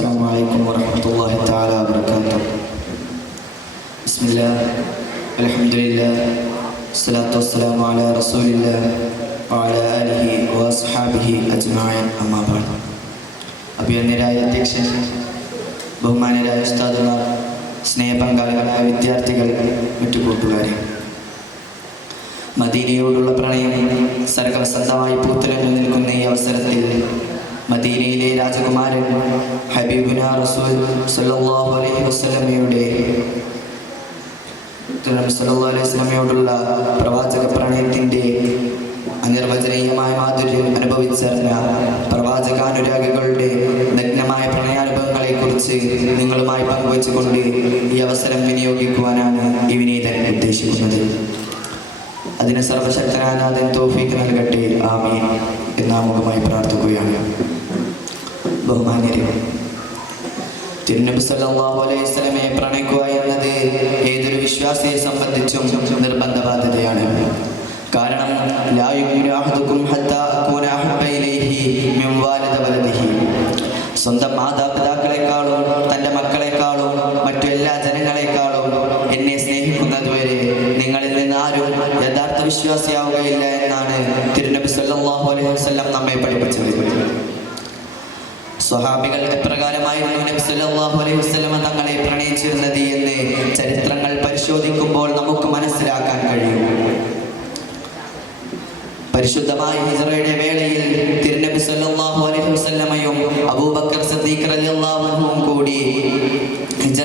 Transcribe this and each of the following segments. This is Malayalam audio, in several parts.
السلام عليكم ورحمة الله تعالى وبركاته. بسم الله الحمد لله الصلاة والسلام على رسول الله وعلى آله وأصحابه أجمعين أما بعد. അഭിനന്ദനായ അധ്യക്ഷൻ, ബഹുമാനരായ ഉസ്താദുമാർ, സ്നേഹപങ്കാളികളായ വിദ്യാർത്ഥികൾ, മറ്റു കൂട്ടുകാരെ, മദീനയോടുള്ള പ്രണയം സർഗവസന്തമായി പൂത്തുലഞ്ഞു നിൽക്കുന്ന ഈ അവസരത്തിൽ മദീനയിലെ രാജകുമാരൻ ഹബീബുന റസൂൽ സല്ലല്ലാഹു അലൈഹി വസല്ലമയോടുള്ള പ്രവാചക പ്രണയത്തിൻ്റെ അനിർവചനീയമായ മാധുര്യം അനുഭവിച്ചറിഞ്ഞ പ്രവാചകാനുരാഗികളുടെ നഗ്നമായ പ്രണയാനുഭവങ്ങളെക്കുറിച്ച് നിങ്ങളുമായി പങ്കുവച്ചുകൊണ്ട് ഈ അവസരം വിനിയോഗിക്കുവാനാണ് ഈ വിനീതൻ ഉദ്ദേശിക്കുന്നത്. അതിന് സർവശക്തനായ നാഥൻ തൗഫീഖ് നൽകട്ടെ, ആമീൻ എന്ന് ആമുഖമായി പ്രാർത്ഥിക്കുകയാണ്. ബഹുമാന്യരെ, തിരുനബി സല്ലല്ലാഹു അലൈഹി വസല്ലമയെ പ്രണയിക്കുക എന്നത് ഏതൊരു വിശ്വാസിയെ സംബന്ധിച്ചും നിർബന്ധ ബാധ്യതയാണ്. കാരണം ലാ യുമിനു അഹദുകും ഹത്താ അകൂന അഹബ്ബ ഇലൈഹി മിൻ വാലിദ വലദിഹി, സ്വന്തം മാതാപിതാക്കളെക്കാളും തൻ്റെ മക്കളെക്കാളും മറ്റു എല്ലാ ജനങ്ങളെക്കാളും എന്നെ സ്നേഹിക്കുന്നതുവരെ നിങ്ങളിൽ നിന്ന് ആരും യഥാർത്ഥ വിശ്വാസിയാവുകയില്ല എന്നാണ് തിരുനബി സല്ലല്ലാഹു അലൈഹി വസല്ലം നമ്മെ പഠിപ്പിച്ചത്. സ്വഹാബികൾ എപ്രകാരമായിരുന്നു നബി സല്ലല്ലാഹു അലൈഹി വസല്ലം തങ്ങളെ പ്രണയിച്ചിരുന്നത് എന്ന് ചരിത്രങ്ങൾ പരിശോധിക്കുമ്പോൾ നമുക്ക് മനസ്സിലാക്കാൻ കഴിയും. പരിശുദ്ധമായ ഹിജ്റയുടെ വേളയിൽ തിരുനബി സല്ലല്ലാഹു അലൈഹി വസല്ലമയും അബൂബക്കർ സിദ്ദീഖ് റളിയല്ലാഹു അൻഹുവും കൂടി ഹിജ്റ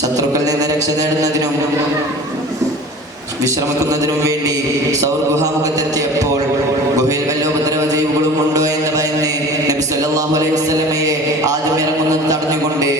ശത്രുക്കളിൽ നിന്ന് രക്ഷ നേടുന്നതിനും വിശ്രമിക്കുന്നതിനും വേണ്ടി സൗർ ഗുഹാമുഖത്തെത്തിയപ്പോൾ ഗുഹയിൽ വല്ല ഉപദ്രവ ജീവികളും ഉണ്ടോ എന്ന് ഭയന്ന് നബി സല്ലല്ലാഹു അലൈഹി വസല്ലമയെ ആദ്യം ഇറങ്ങുന്നത് തടഞ്ഞുകൊണ്ട്,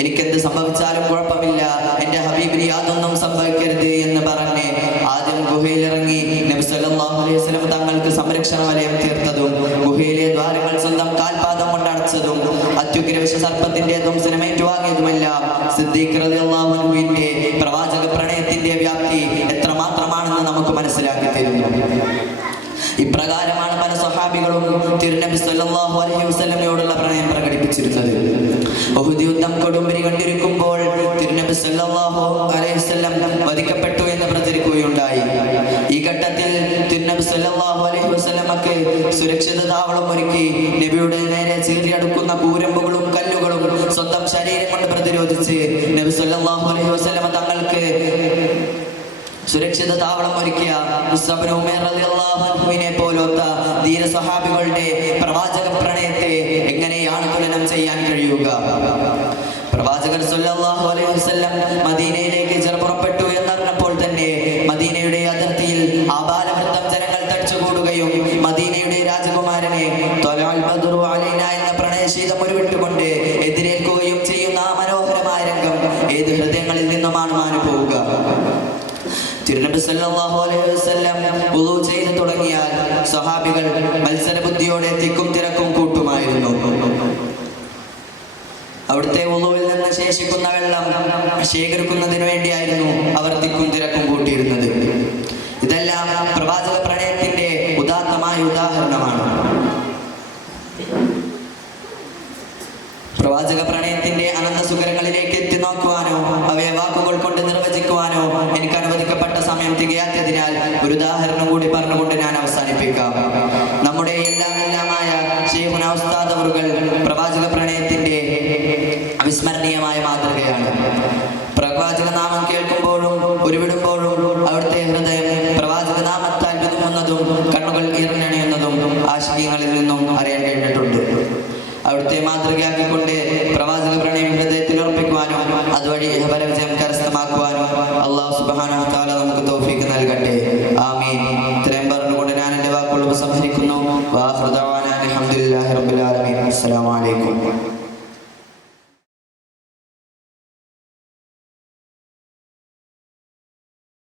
എനിക്കെന്ത് സംഭവിച്ചാലും കുഴപ്പമില്ല, എൻ്റെ ഹബീബിന് യാതൊന്നും സംഭവിക്കരുത് എന്ന് പറഞ്ഞ് ആദ്യം ഗുഹയിലിറങ്ങി നബി സല്ലല്ലാഹു അലൈഹി വസല്ലം തങ്ങൾക്ക് സംരക്ഷണ വലയം തീർത്തതും ഗുഹയിലെ ദ്വാരങ്ങൾ സ്വന്തം കാൽപാദം കൊണ്ട് അടച്ചതും അത്യുഗ്ര വിഷസർപ്പത്തിന്റെ ധ്വംസനം ഏറ്റുവാങ്ങിയതുമെല്ലാം സിദ്ദീഖ് റളിയല്ലാഹു അൻഹുവിന്റെ പ്രവാചക പ്രണയത്തിന്റെ വ്യാപ്തി എത്രമാത്രമാണെന്ന് നമുക്ക് മനസ്സിലാക്കി തരുന്നു. ഇപ്രകാരമാണ് പല സ്വഹാബികളും തിരുനബി സല്ലല്ലാഹു അലൈഹി വസല്ലമയോടുള്ള പ്രണയം പ്രകടിപ്പിച്ചിരുന്നത്. ഉഹുദ് യുദ്ധം കൊടുമ്പിരി കണ്ടിരിക്കുമ്പോൾ തിരുനബി സല്ലല്ലാഹു അലൈഹി വസല്ലം വധിക്കപ്പെട്ടു എന്ന് പ്രചരിക്കുകയുണ്ടായി. ഈ ഘട്ടത്തിൽ തിരുനബി സല്ലല്ലാഹു അലൈഹി വസല്ലമക്ക് സുരക്ഷിത താവളം ഒരുക്കി നബിയുടെ നേരെ ചീറിയടുക്കുന്ന കൂരമ്പുകളും കല്ലുകളും സ്വന്തം ശരീരം കൊണ്ട് പ്രതിരോധിച്ച് നബി സല്ലല്ലാഹു അലൈഹി വസല്ലമ തങ്ങൾക്ക് സുരക്ഷിത താവളം ഒരുക്കിയ മുസ്അബ് ഉമൈർ റളിയല്ലാഹു അൻഹുവിനെ പോലത്തെ ധീര സ്വഹാബികളുടെ പ്രവാചക പ്രണയത്തെ എങ്ങനെയാണ് തുലനം ചെയ്യാൻ കഴിയുക? പ്രവാചകർ സല്ലല്ലാഹു അലൈഹി വസല്ലം മദീനയിലേക്ക് പുറപ്പെട്ടു എന്നറിഞ്ഞപ്പോൾ തന്നെ മദീനയുടെ അതിർത്തിയിൽ ആബാലവൃത്തം ജനങ്ങൾ തടിച്ചുകൂടുകയും മദീനയുടെ രാജകുമാരനെ ത്വലഅൽ ബദ്റു അലൈന എന്ന പ്രണയശീതം ഉരുവിട്ടുകൊണ്ട് എതിരേൽക്കുകയും ചെയ്യുന്ന ആ മനോഹരമായ രംഗം ഏത് ഹൃദയങ്ങളിൽ നിന്നുമാണ് മാറിപ്പോവുക? തിരുനബി സല്ലല്ലാഹു അലൈഹി വസല്ലം വുളു ചെയ്തു തുടങ്ങിയാൽ സ്വഹാബികൾ മത്സര ബുദ്ധിയോടെ തിക്കും തിരക്കും കൂട്ടുമായിരുന്നു. അവിടുത്തെ വുളുവിൽ നിന്ന് ശേഷിക്കുന്ന വെള്ളം ശേഖരിക്കുന്നതിന് വേണ്ടിയായിരുന്നു അവർ തിക്കും തിരക്കും കൂട്ടിയിരുന്നത്. ഇതെല്ലാം പ്രവാചക പ്രണയത്തിന്റെ ഉദാത്തമായ ഉദാഹരണമാണ്. പ്രവാചക പ്രണയത്തിന്റെ അനന്ത സുഖങ്ങളിലേക്ക് എത്തി നോക്കുവാനോ അവയെ വാക്കുകൾ കൊണ്ട് നിർവചിക്കുവാനോ എനിക്ക് അനുവദിക്കപ്പെട്ട സമയം തികയാത്തതിനാൽ ഒരു ഉദാഹരണം കൂടി പറഞ്ഞുകൊണ്ട് ഞാൻ അവസാനിപ്പിക്കാം. നമ്മുടെ എല്ലാമായ ശൈഖുനാ ഉസ്താദ് അവറുകൾ പ്രവാചക പ്രണയത്തിന്റെ അവിസ്മരണീയമായ മാതൃകയാണ്. പ്രവാചക നാമം കേൾക്കുമ്പോഴും ഉരുവിടുമ്പോഴും അവിടുത്തെ ഹൃദയം പ്രവാചക നാമത്താൽ വിതുങ്ങുന്നതും കണ്ണുകൾ ഇറങ്ങണിയുന്നതും ആശികങ്ങളിൽ നിന്നും അറിയാൻ കഴിഞ്ഞിട്ടുണ്ട്. അവിടുത്തെ മാതൃകയാക്കിക്കൊണ്ട് പ്രവാചക പ്രണയം ഹൃദയത്തിൽ ഉറപ്പിക്കുവാനും അതുവഴി ഫലവിജയം കരസ്ഥമാക്കുവാനും അല്ലാഹു സുബ്ഹാനഹു വ തആല നമുക്ക് തൗഫീഖ് നൽകട്ടെ, ആമീൻ. ഇത്രയും പറഞ്ഞുകൊണ്ട് ഞാൻ എൻ്റെ വാക്കുകൾ ഉപസംഹരിക്കുന്നു. വആഖിറു ദഅവാനാ അൽഹംദുലില്ലാഹി റബ്ബിൽ ആലമീൻ. അസ്സലാമു അലൈക്കും.